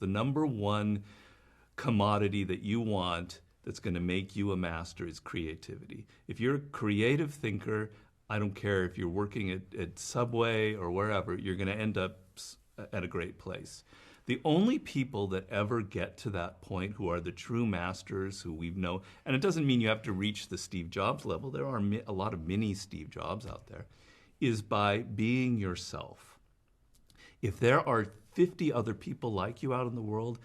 The number one commodity that you want that's going to make you a master is creativity. If you're a creative thinker, I don't care if you're working at Subway or wherever, you're going to end up at a great place. The only people that ever get to that point who are the true masters who we know, and it doesn't mean you have to reach the Steve Jobs level, there are a lot of mini Steve Jobs out there, is by being yourself. If there are 50 other people like you out in the world,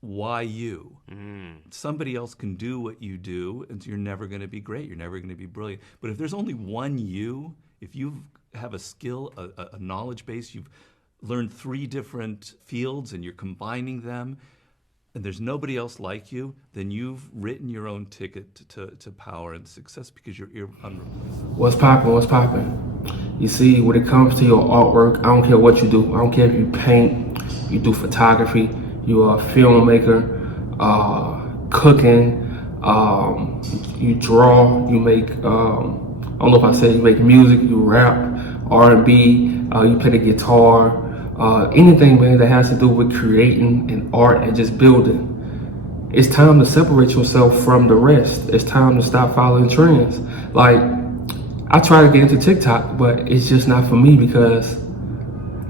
why you? Somebody else can do what you do, and so you're never going to be great. You're never going to be brilliant. But if there's only one you, if you have a skill, a knowledge base, you've learned 3 different fields and you're combining them, and there's nobody else like you, then you've written your own ticket to power and success because you're unreplaceable. What's poppin'? What's poppin'? You see, when it comes to your artwork, I don't care what you do. I don't care if you paint, you do photography, you are a filmmaker, cooking, you draw, you make, I don't know if I said you make music, you rap, R&B, you play the guitar, anything, man, that has to do with creating and art and just building. It's time to separate yourself from the rest. It's time to stop following trends. Like, I try to get into TikTok, but it's just not for me because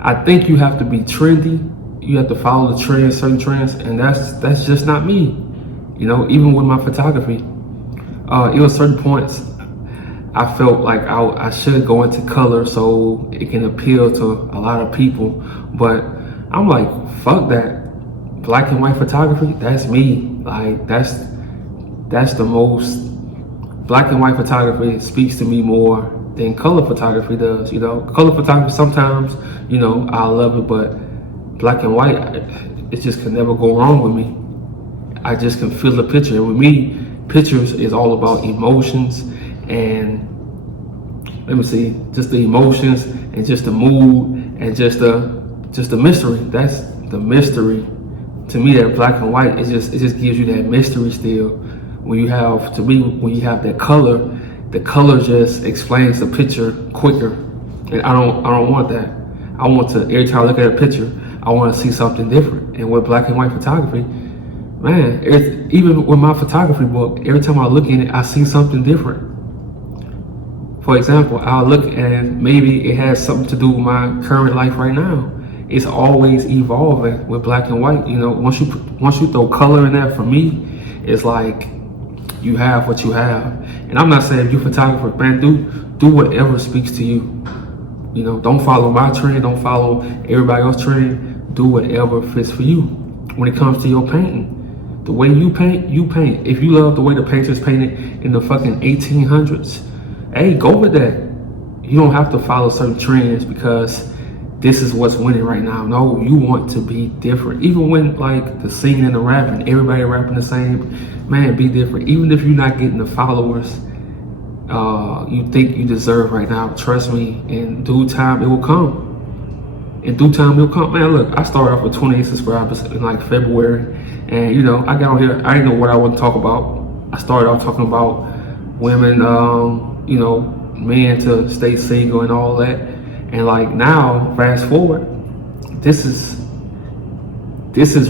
I think you have to be trendy. You have to follow the trends, certain trends, and that's just not me. You know, even with my photography, it was certain points I felt like I should go into color so it can appeal to a lot of people. But I'm like, fuck that. Black and white photography, that's me. Like, that's the most, black and white photography speaks to me more than color photography does, you know. Color photography, sometimes, you know, I love it, but black and white, it just can never go wrong with me. I just can feel the picture. And with me, pictures is all about emotions and, let me see, just the emotions and just the mood and just the mystery. That's the mystery. To me, that black and white, it just gives you that mystery still. When you have, to me, when you have that color, the color just explains the picture quicker. And I don't want that. I want to, every time I look at a picture, I want to see something different. And with black and white photography, man, even with my photography book, every time I look in it, I see something different. For example, I'll look and maybe it has something to do with my current life right now. It's always evolving with black and white. You know, once you throw color in there, for me, it's like you have what you have. And I'm not saying you photographer, man, do whatever speaks to you. You know, don't follow my trend, don't follow everybody else's trend. Do whatever fits for you. When it comes to your painting, the way you paint, you paint. If you love the way the painters painted in the fucking 1800s, hey, go with that. You don't have to follow certain trends because this is what's winning right now. No, you want to be different. Even when, like, the singing and the rapping, everybody rapping the same, man, be different. Even if you're not getting the followers you think you deserve right now, trust me, in due time it will come. In due time it will come. Man, look, I started off with 28 subscribers in like February, and you know, I got on here, I didn't know what I want to talk about. I started off talking about women, you know, men to stay single and all that. And like now, fast forward, this is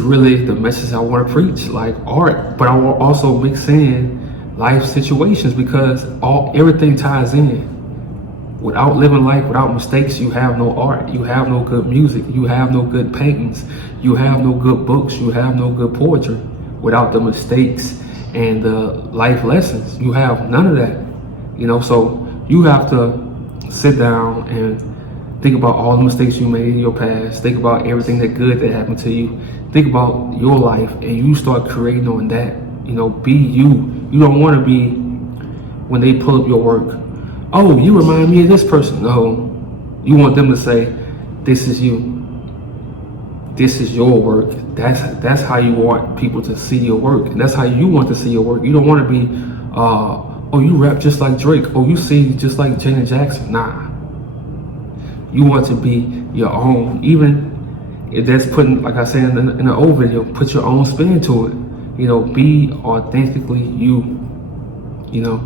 really the message I want to preach, like art, but I will also mix in life situations because everything ties in. Without living life, without mistakes, you have no art, you have no good music, you have no good paintings, you have no good books, you have no good poetry. Without the mistakes and the life lessons, you have none of that. You know, so you have to sit down and think about all the mistakes you made in your past. Think about everything that good that happened to you. Think about your life, and you start creating on that. You know, be you. You don't want to be, when they pull up your work, oh, you remind me of this person. No, you want them to say, this is you. This is your work. That's how you want people to see your work, and that's how you want to see your work. You don't want to be, oh, you rap just like Drake. Oh, you sing just like Janet Jackson. Nah. You want to be your own, even if that's putting, like I said in the old video, put your own spin to it. You know, be authentically you. You know,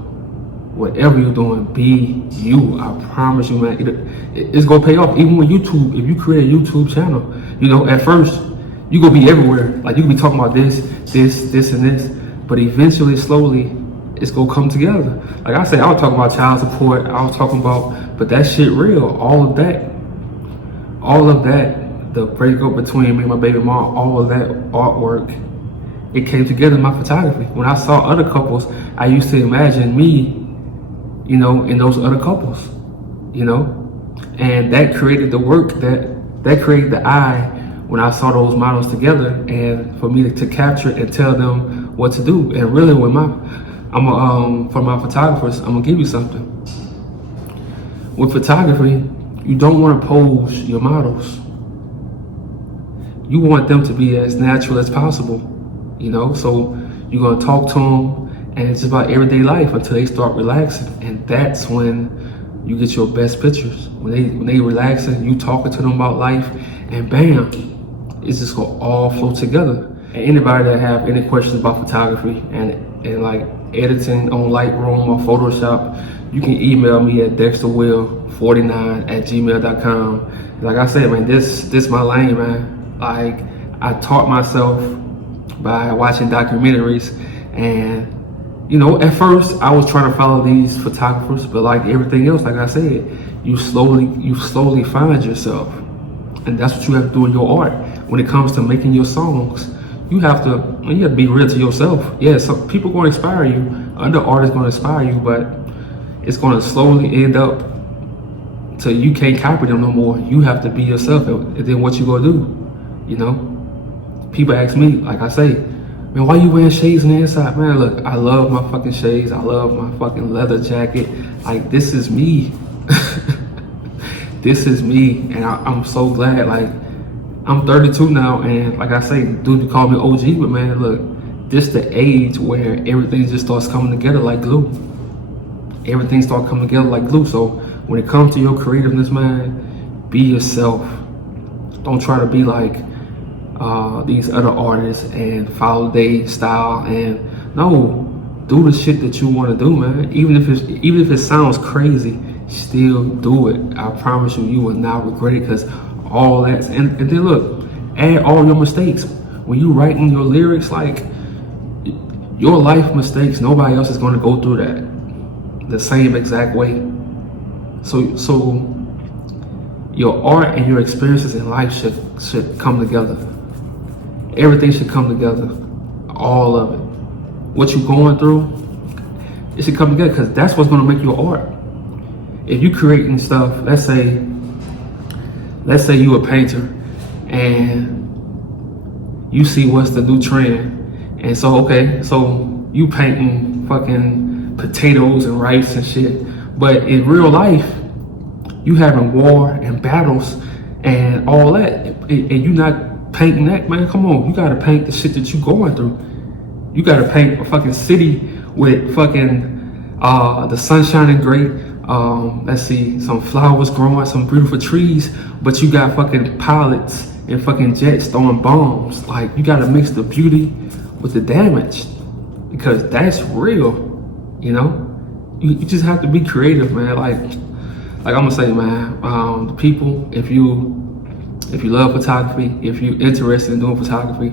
whatever you're doing, be you. I promise you, man, it's gonna pay off. Even with YouTube, if you create a YouTube channel, you know, at first You gonna be everywhere. Like you can be talking about this, and this, but eventually, slowly, it's gonna come together. Like I said, I was talking about child support. I was talking about, but that shit real. All of that, the breakup between me and my baby mom, all of that artwork, it came together in my photography. When I saw other couples, I used to imagine me, in those other couples, and that created the work that created the eye when I saw those models together, and for me to capture and tell them what to do. And really, for my photographers, I'm gonna give you something. With photography, you don't want to pose your models. You want them to be as natural as possible, So you're gonna talk to them, and it's just about everyday life until they start relaxing, and that's when you get your best pictures. When they relaxing, you talking to them about life, and bam, it's just gonna all flow together. And anybody that have any questions about photography and like editing on Lightroom or Photoshop, you can email me at dexterwill49@gmail.com. Like I said, man, this my lane, man. Like I taught myself by watching documentaries, and at first I was trying to follow these photographers, but like everything else, like I said, you slowly find yourself, and that's what you have to do in your art. When it comes to making your songs, you have to be real to yourself. Yeah, some people gonna inspire you, other artists gonna inspire you, but it's gonna slowly end up till you can't copy them no more. You have to be yourself, and then what you gonna do? People ask me, like I say, man, why you wearing shades on the inside? Man, look, I love my fucking shades. I love my fucking leather jacket. Like, this is me. This is me, and I'm so glad. Like, I'm 32 now, and like I say, dude, you call me OG, but man, look, this the age where everything just starts coming together like glue. Everything starts coming together like glue. So when it comes to your creativeness, man, be yourself. Don't try to be like these other artists and follow their style. And no, do the shit that you want to do, man. Even if it sounds crazy, still do it. I promise you, you will not regret it, because all that. And then look, add all your mistakes when you writing your lyrics. Like your life mistakes, nobody else is going to go through that the same exact way. So your art and your experiences in life should come together. Everything should come together, all of it. What you're going through, it should come together, because that's what's going to make your art. If you're creating stuff, let's say you a painter and you see what's the new trend, and so you painting fucking potatoes and rice and shit, but in real life you having war and battles and all that, and you not painting that, man. Come on, you gotta paint the shit that you going through. You gotta paint a fucking city with fucking the sun shining great, let's see, some flowers growing, some beautiful trees, but you got fucking pilots and fucking jets throwing bombs. Like, you gotta mix the beauty with the damage, because that's real. You just have to be creative, man. Like I'm gonna say, man, the people, if you love photography, if you're interested in doing photography,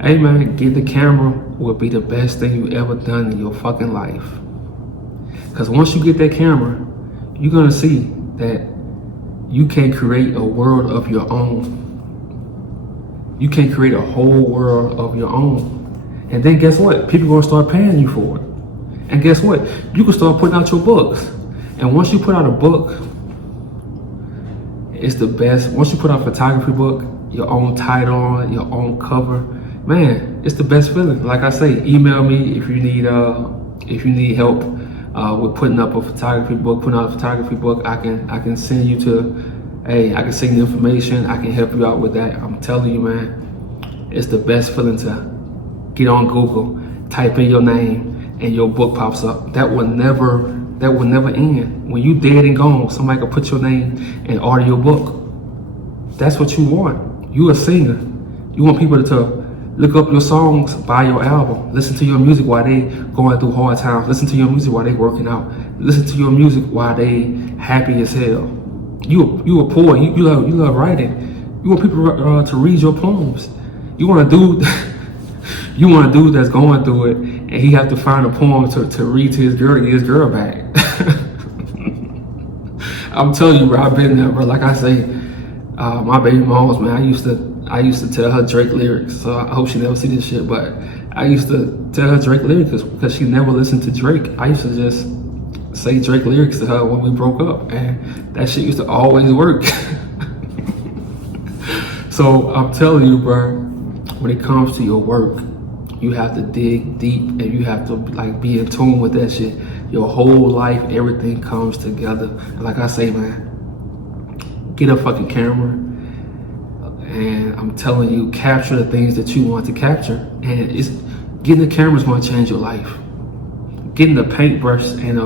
hey man, get the camera will be the best thing you ever done in your fucking life. Because once you get that camera, you're gonna see that you can create a world of your own. You can create a whole world of your own. And then guess what? People are gonna start paying you for it. And guess what? You can start putting out your books. And once you put out a book, it's the best. Once you put out a photography book, your own title on it, your own cover, man, it's the best feeling. Like I say, email me if you need help with putting up a photography book, putting out a photography book. I can send you to, I can send you information. I can help you out with that. I'm telling you, man, it's the best feeling to get on Google, type in your name, and your book pops up. That will never end. When you dead and gone, somebody can put your name and order your book. That's what you want. You a singer. You want people to look up your songs, buy your album, listen to your music while they going through hard times, listen to your music while they working out, listen to your music while they happy as hell. You a poet, you love writing. You want people to read your poems. You want a dude, you want a dude that's going through it, and he have to find a poem to read to his girl to get his girl back. I'm telling you, bro, I've been there, bro. Like I say, my baby moms, man, I used to tell her Drake lyrics. So I hope she never see this shit, but I used to tell her Drake lyrics because she never listened to Drake. I used to just say Drake lyrics to her when we broke up, and that shit used to always work. So I'm telling you, bro, when it comes to your work, you have to dig deep and you have to like be in tune with that shit. Your whole life, everything comes together. And like I say, man, get a fucking camera, and I'm telling you, capture the things that you want to capture. And it's getting the camera is going to change your life. Getting the paintbrush and I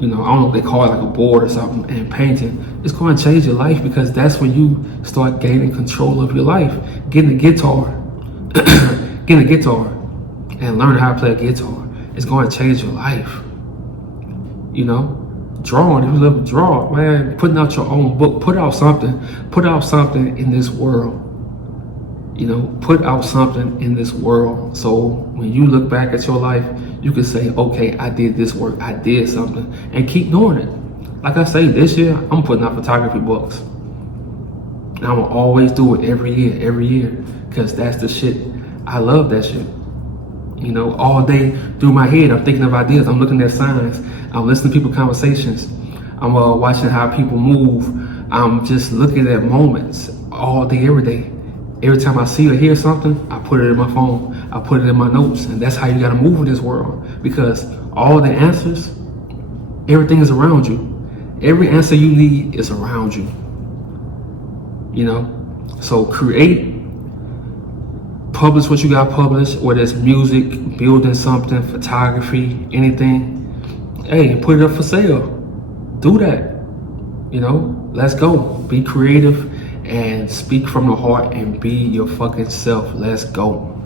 don't know if they call it like a board or something, and painting, it's going to change your life because that's when you start gaining control of your life. Getting a guitar, getting a guitar, and learning how to play a guitar, it's going to change your life. You know, drawing, if you love to draw, man, putting out your own book, put out something in this world. You know, put out something in this world. So when you look back at your life, you can say, okay, I did this work, I did something, and keep doing it. Like I say, this year, I'm putting out photography books. And I'm gonna always do it every year, because that's the shit. I love that shit. You know, all day through my head, I'm thinking of ideas, I'm looking at signs, I'm listening to people's conversations, I'm watching how people move, I'm just looking at moments all day, every day. Every time I see or hear something, I put it in my phone, I put it in my notes, and that's how you gotta move in this world, because all the answers, everything is around you. Every answer you need is around you. You know, so create, publish what you got published, whether it's music, building something, photography, anything. Hey, put it up for sale. Do that. You know, let's go. Be creative and speak from the heart and be your fucking self. Let's go.